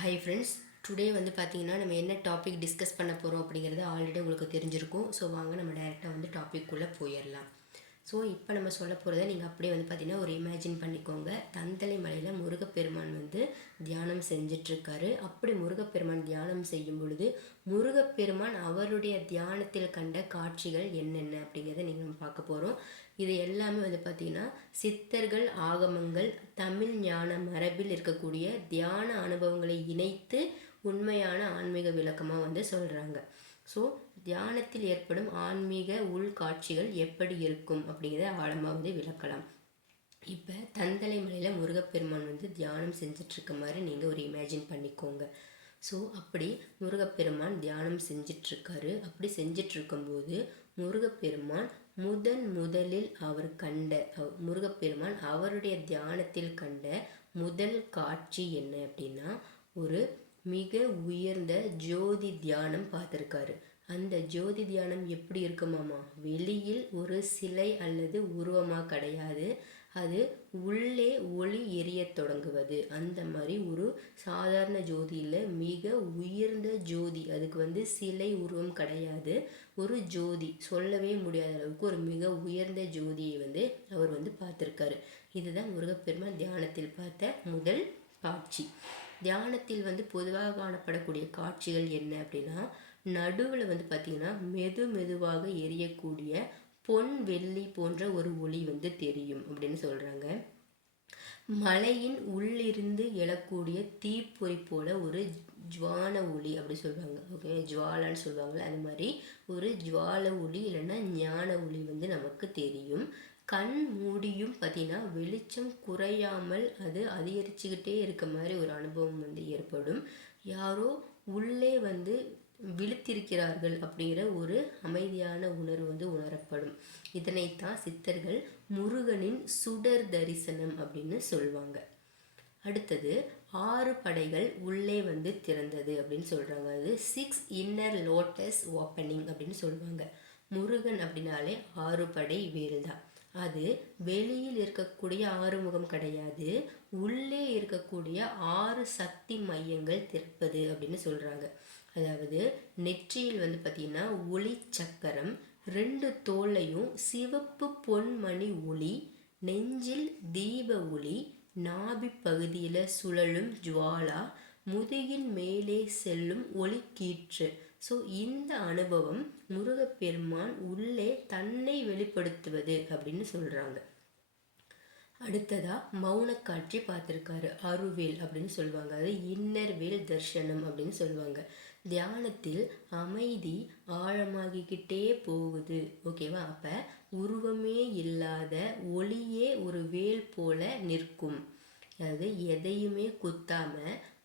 Hi friends today வந்து பார்த்தீங்கன்னா நம்ம என்ன டாபிக் டிஸ்கஸ் பண்ண போகிறோம் அப்படிங்கிறது ஆல்ரெடி உங்களுக்கு தெரிஞ்சிருக்கும். ஸோ வாங்க நம்ம டைரெக்டாக வந்து டாபிக்குள்ளே போயிடலாம் ஸோ இப்போ நம்ம சொல்ல போகிறத நீங்கள் அப்படியே வந்து பார்த்தீங்கன்னா ஒரு இமேஜின் பண்ணிக்கோங்க. தந்தலை மலையில் முருகப்பெருமான் வந்து தியானம் செஞ்சிட்ருக்காரு. அப்படி முருகப்பெருமான் தியானம் செய்யும் பொழுது முருகப்பெருமான் அவருடைய தியானத்தில் கண்ட காட்சிகள் என்னென்ன அப்படிங்கிறத நீங்கள் நம்ம பார்க்க போகிறோம் இது எல்லாமே வந்து பார்த்திங்கன்னா சித்தர்கள் ஆகமங்கள் தமிழ் ஞான மரபில் இருக்கக்கூடிய தியான அனுபவங்களை இணைத்து உண்மையான ஆன்மீக விளக்கமாக வந்து சொல்கிறாங்க ஸோ தியானத்தில் ஏற்படும் ஆன்மீக உள்காட்சிகள் எப்படி இருக்கும் அப்படிங்கிறத ஆழமாக வந்து விளக்கலாம். இப்போ தந்தலை மலையில் முருகப்பெருமான் வந்து தியானம் செஞ்சிட்ருக்க மாதிரி நீங்கள் ஒரு இமேஜின் பண்ணிக்கோங்க. ஸோ அப்படி முருகப்பெருமான் தியானம் செஞ்சிட்ருக்காரு. அப்படி செஞ்சிட்ருக்கும்போது முருகப்பெருமான் முதன் முதலில் அவர் கண்ட முருகப்பெருமான் அவருடைய தியானத்தில் கண்ட முதல் காட்சி என்ன அப்படின்னா ஒரு மிக உயர்ந்த ஜோதி தியானம் பார்த்துருக்காரு. அந்த ஜோதி தியானம் எப்படி இருக்குமாமா வெளியில் ஒரு சிலை அல்லது உருவமாக கிடையாது. அது உள்ளே ஒளி எரியத் தொடங்குவது. அந்த மாதிரி ஒரு சாதாரண ஜோதியில் மிக உயர்ந்த ஜோதி. அதுக்கு வந்து சிலை உருவம் கிடையாது. ஒரு ஜோதி. சொல்லவே முடியாத அளவுக்கு ஒரு மிக உயர்ந்த ஜோதியை வந்து அவர் வந்து பார்த்துருக்காரு. இதுதான் முருகப்பெருமான் தியானத்தில் பார்த்த முதல் காட்சி. தியானத்தில் வந்து பொதுவாக காணப்படக்கூடிய காட்சிகள் என்ன அப்படின்னா நடுவில் வந்து பார்த்திங்கன்னா மெது மெதுவாக எரியக்கூடிய பொன் வெள்ளி போன்ற ஒரு ஒளி வந்து தெரியும் அப்படின்னு சொல்கிறாங்க மலையின் உள்ளிருந்து எழக்கூடிய தீப்பொறி போல ஒரு ஜுவான ஒளி அப்படி சொல்லுவாங்க ஓகே ஜுவாலான்னு சொல்லுவாங்கள்ல அது மாதிரி ஒரு ஜுவால ஒளி இல்லைன்னா ஞான ஒளி வந்து நமக்கு தெரியும். கண் மூடியும் பார்த்தீங்கன்னா வெளிச்சம் குறையாமல் அது அதிகரிச்சுக்கிட்டே இருக்க மாதிரி ஒரு அனுபவம் வந்து ஏற்படும். யாரோ உள்ளே வந்து விழுத்திருக்கிறார்கள் அப்படிங்கிற ஒரு அமைதியான உணர்வு வந்து உணரப்படும். இதனைத்தான் சித்தர்கள் முருகனின் சுடர் தரிசனம் அப்படின்னு சொல்லுவாங்க அடுத்தது ஆறு படைகள் உள்ளே வந்து திறந்தது அப்படின்னு சொல்கிறாங்க அது சிக்ஸ் இன்னர் லோட்டஸ் ஓப்பனிங் அப்படின்னு சொல்லுவாங்க முருகன் அப்படின்னாலே ஆறு படை வேல் தான் அது வெளியில் இருக்கக்கூடிய ஆறுமுகம் கிடையாது. உள்ளே இருக்கக்கூடிய ஆறு சக்தி மையங்கள் திறப்பது அப்படின்னு சொல்கிறாங்க அதாவது நெற்றியில் வந்து பார்த்திங்கன்னா ஒளி சக்கரம் ரெண்டு தோலையும் சிவப்பு பொன்மணி ஒளி நெஞ்சில் தீப ஒளி நாபி பகுதியில் சுழலும் ஜுவாலா முதுகின் மேலே செல்லும் ஒளி கீற்று ஸோ இந்த அனுபவம் முருகப்பெருமான் உள்ளே தன்னை வெளிப்படுத்துவது அப்படின்னு சொல்கிறாங்க அடுத்ததா மௌன காட்சி பார்த்துருக்காரு அருவேல் அப்படின்னு சொல்லுவாங்க. அது இன்னர் வேல் தர்ஷனம் அப்படின்னு சொல்லுவாங்க. தியானத்தில் அமைதி ஆழமாகிக்கிட்டே போகுது. ஓகேவா அப்போ உருவமே இல்லாத ஒளியே ஒரு வேல் போல நிற்கும். அதாவது எதையுமே குத்தாம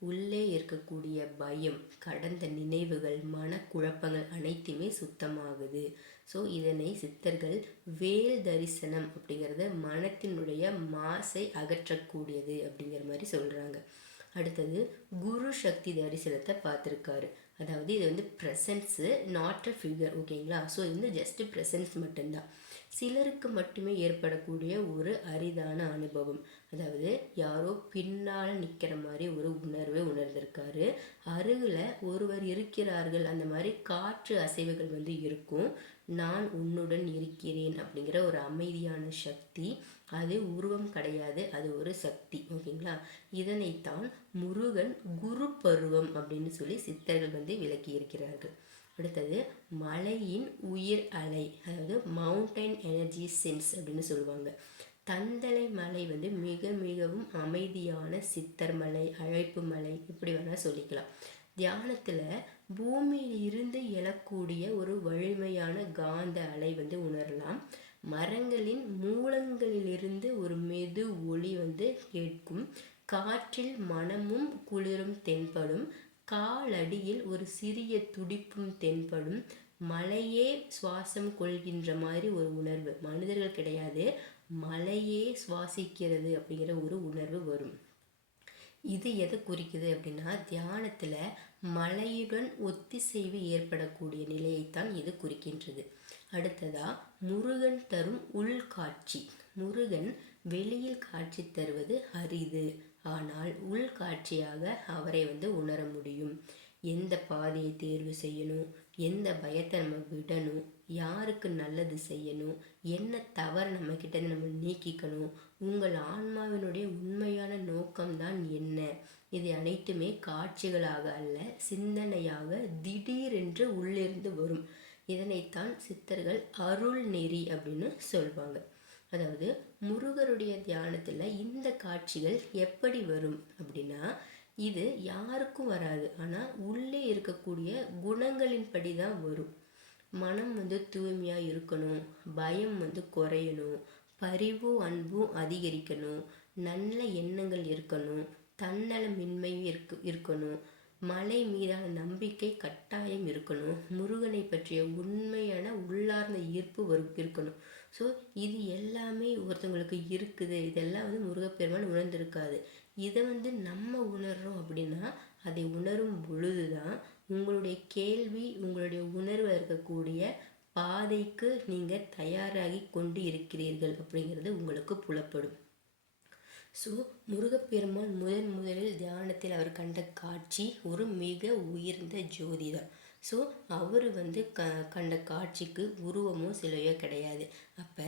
உள்ளே இருக்கக்கூடிய பயம் கடந்த நினைவுகள் மனக்குழப்பங்கள் அனைத்துமே சுத்தமாகுது. ஸோ இதனை சித்தர்கள் வேல் தரிசனம் அப்படிங்கிறத மனத்தினுடைய மாசை அகற்றக்கூடியது அப்படிங்கிற மாதிரி சொல்கிறாங்க அடுத்தது குரு சக்தி தரிசனத்தை பார்த்துருக்காரு. அதாவது இது வந்து ப்ரெசன்ஸு நாட் அ ஃபிகர் ஓகேங்களா ஸோ இது வந்து ஜஸ்ட் ப்ரெசன்ஸ் மட்டும்தான். சிலருக்கு மட்டுமே ஏற்படக்கூடிய ஒரு அரிதான அனுபவம். அதாவது யாரோ பின்னால் நிற்கிற மாதிரி ஒரு உணர்வை உணர்ந்திருக்காரு. அருகில் ஒருவர் இருக்கிறார்கள். அந்த மாதிரி காற்று அசைவுகள் வந்து இருக்கும். நான் உன்னுடன் இருக்கிறேன் அப்படிங்கிற ஒரு அமைதியான சக்தி அது உருவம் கிடையாது அது ஒரு சக்தி. ஓகேங்களா? இதனைத்தான் முருகன் குரு பருவம் அப்படின்னு சொல்லி சித்தர்கள் வந்து விளக்கி இருக்கிறார்கள். அடுத்தது மலையின் உயிர் அலை அதாவது மவுண்டைன் எனர்ஜி சென்ஸ் அப்படின்னு சொல்லுவாங்க. தந்தலை மலை வந்து மிக மிகவும் அமைதியான சித்தர் மலை அழைப்பு மலை இப்படி வேணால் சொல்லிக்கலாம். தியானத்தில் பூமியில் இருந்து எழக்கூடிய ஒரு வலிமையான காந்த அலை வந்து உணரலாம். மரங்களின் மூலங்களிலிருந்து ஒரு மெது ஒளி வந்து கேட்கும். காற்றில் மனமும் குளிரும் தென்படும். காலடியில் ஒரு சிறிய துடிப்பும் தென்படும். மலையே சுவாசம் கொள்கின்ற மாதிரி ஒரு உணர்வு. மனிதர்கள் கிடையாது. மலையே சுவாசிக்கிறது அப்படிங்கிற ஒரு உணர்வு வரும். இது எதை குறிக்குது அப்படின்னா தியானத்தில் மலையுடன் ஒத்திசைவு ஏற்படக்கூடிய நிலையைத்தான் இது குறிக்கின்றது. அடுத்ததா முருகன் தரும் உள்காட்சி. முருகன் வெளியில் காட்சி தருவது அரிது. ஆனால் உள்காட்சியாக அவரை வந்து உணர முடியும். எந்த பாதையை தேர்வு செய்யணும்? எந்த பயத்தை நம்ம விடணும்? யாருக்கு நல்லது செய்யணும்? என்ன தவறு நம்ம கிட்ட நம்ம நீக்கிக்கணும்? உங்கள் ஆன்மாவினுடைய உண்மையான நோக்கம்தான் என்ன? இது அனைத்துமே காட்சிகளாக அல்ல சிந்தனையாக திடீரென்று உள்ளிருந்து வரும். இதனைத்தான் சித்தர்கள் அருள் நெறி அப்படின்னு சொல்வாங்க. அதாவது முருகருடைய தியானத்தில் இந்த காட்சிகள் எப்படி வரும் அப்படின்னா இது யாருக்கும் வராது. ஆனால் உள்ளே இருக்கக்கூடிய குணங்களின்படி தான் வரும். மனம் வந்து தூய்மையாக இருக்கணும் பயம் வந்து குறையணும் பரிவும் அன்பும் அதிகரிக்கணும் நல்ல எண்ணங்கள் இருக்கணும் தன்னலமின்மையும் இருக்கு இருக்கணும் மலை மீதான நம்பிக்கை கட்டாயம் இருக்கணும் முருகனை பற்றிய உண்மையான உள்ளார்ந்த ஈர்ப்பு இருக்கணும். ஸோ இது எல்லாமே ஒருத்தவங்களுக்கு இருக்குது. இதெல்லாம் வந்து முருகப்பெருமான் உணர்ந்திருக்காது இதை வந்து நம்ம உணர்றோம் அப்படின்னா அதை உணரும் பொழுது தான் உங்களுடைய கேள்வி உங்களுடைய உணர்வு இருக்கக்கூடிய பாதைக்கு நீங்கள் தயாராகி கொண்டு இருக்கிறீர்கள் அப்படிங்கிறது உங்களுக்கு புலப்படும். ஸோ முருகப்பெருமான் முதன் முதலில் தியானத்தில் அவர் கண்ட காட்சி ஒரு மிக உயர்ந்த ஜோதி தான் ஸோ அவர் வந்து க கண்ட காட்சிக்கு உருவமோ சிலையோ கிடையாது.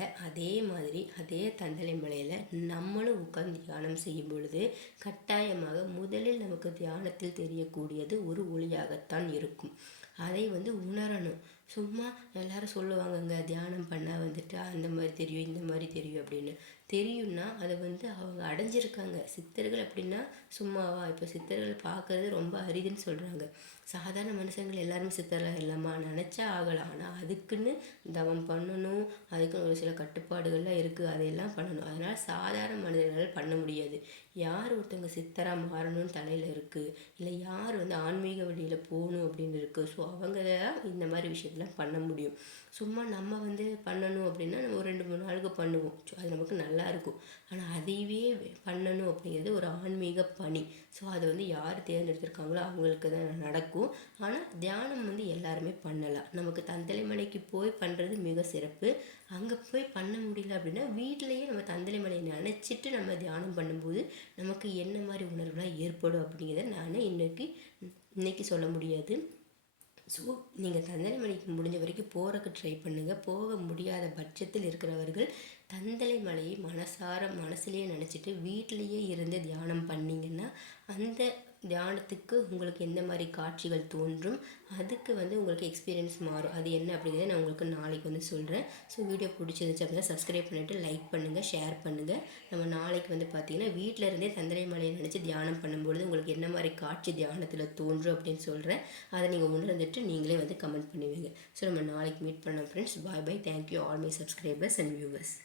அதே மாதிரி அதே தந்தலை மலையில் நம்மளும் உட்கார்ந்து தியானம் செய்யும் பொழுது கட்டாயமாக முதலில் நமக்கு தியானத்தில் தெரியக்கூடியது ஒரு ஒளியாகத்தான் இருக்கும். அதை வந்து உணரணும். சும்மா எல்லாரும் சொல்லுவாங்கங்க தியானம் பண்ணால் வந்துட்டு அந்த மாதிரி தெரியும் இந்த மாதிரி தெரியும் அப்படின்னு. தெரியும்னா அதை வந்து அவங்க அடைஞ்சிருக்காங்க. சித்தர்கள் அப்படின்னா சும்மாவா? இப்போ சித்தர்கள் பார்க்கறது ரொம்ப அரிதுன்னு சொல்கிறாங்க சாதாரண மனுஷங்கள் எல்லாருமே சித்தராக இல்லாமா நினச்சா ஆகலாம். ஆனால் அதுக்குன்னு தவம் பண்ணணும். அதுக்குன்னு ஒரு சில கட்டுப்பாடுகள்லாம் இருக்குது அதையெல்லாம் பண்ணணும். அதனால் சாதாரண மனிதர்களால் பண்ண முடியாது. யார் ஒருத்தவங்க சித்தராக மாறணும்னு தலையில் இருக்குது இல்லை யார் வந்து ஆன்மீக வழியில் போகணும் அப்படின்னு இருக்குது ஸோ அவங்க இந்த மாதிரி விஷயம் எல்லாம் பண்ண முடியும். சும்மா நம்ம வந்து பண்ணணும் அப்படின்னா நம்ம ஒரு ரெண்டு மூணு நாளுக்கு பண்ணுவோம். ஸோ அது நமக்கு நல்லா இருக்கும் ஆனால் அதையவே பண்ணணும் அப்படிங்கிறது ஒரு ஆன்மீக பணி. ஸோ அதை வந்து யார் தேர்ந்தெடுத்திருக்காங்களோ அவங்களுக்கு தான் நடக்கும். ஆனால் தியானம் வந்து எல்லாருமே பண்ணலாம். நமக்கு தந்தலைமலைக்கு போய் பண்ணுறது மிக சிறப்பு. அங்கே போய் பண்ண முடியல அப்படின்னா வீட்டிலையே நம்ம தந்தலைமலையை நினச்சிட்டு நம்ம தியானம் பண்ணும்போது நமக்கு என்ன மாதிரி உணர்வுலாம் ஏற்படும் அப்படிங்கிறத நான் இன்றைக்கி இன்றைக்கி சொல்ல முடியாது. ஸோ நீங்கள் தந்தலை மலைக்கு முடிஞ்ச வரைக்கும் போகிறக்கு ட்ரை பண்ணுங்கள் போக முடியாத பட்சத்தில் இருக்கிறவர்கள் தந்தலை மலையை மனசார மனசுலேயே நினச்சிட்டு வீட்டிலையே இருந்து தியானம் பண்ணிங்கன்னா அந்த தியானத்துக்கு உங்களுக்கு எந்த மாதிரி காட்சிகள் தோன்றும்? அதுக்கு வந்து உங்களுக்கு எக்ஸ்பீரியன்ஸ் மாறும். அது என்ன அப்படிங்கிறத நான் உங்களுக்கு நாளைக்கு வந்து சொல்கிறேன் ஸோ வீடியோ பிடிச்சிருந்துச்சு அப்படின்னா சப்ஸ்கிரைப் பண்ணிவிட்டு லைக் பண்ணுங்கள் ஷேர் பண்ணுங்கள் நம்ம நாளைக்கு வந்து பார்த்திங்கன்னா வீட்டில் இருந்தே தந்திரை மலையை நினச்சி தியானம் பண்ணும்பொழுது உங்களுக்கு என்ன மாதிரி காட்சி தியானத்தில் தோன்றும் அப்படின்னு சொல்கிறேன் அதை நீங்கள் உணர்ந்துட்டு நீங்களே வந்து கமெண்ட் பண்ணுவீங்க. ஸோ நம்ம நாளைக்கு மீட் பண்ணோம் friends bye bye thank you all my subscribers and viewers